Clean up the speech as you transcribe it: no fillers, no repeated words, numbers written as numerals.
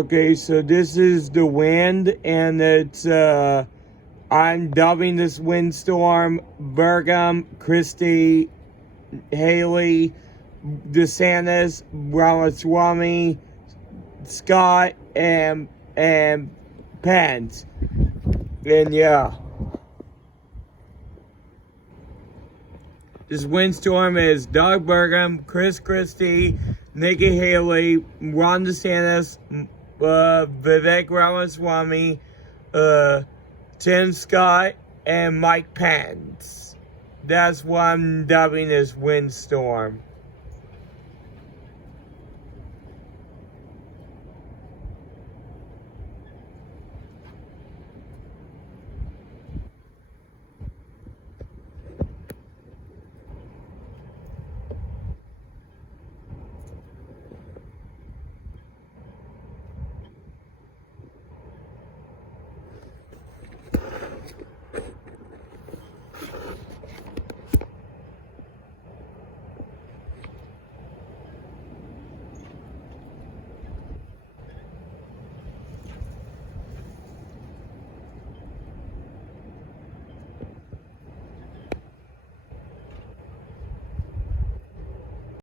Okay, so this is the wind, and it's, I'm dubbing this windstorm Burgum, Christie, Haley, DeSantis, Ramswamy, Scott, and Pence. And yeah. This windstorm is Doug Burgum, Christie, Nikki Haley, Ron DeSantis, Vivek Ramswamy, Tim Scott, and Mike Pence. That's what I'm dubbing this windstorm.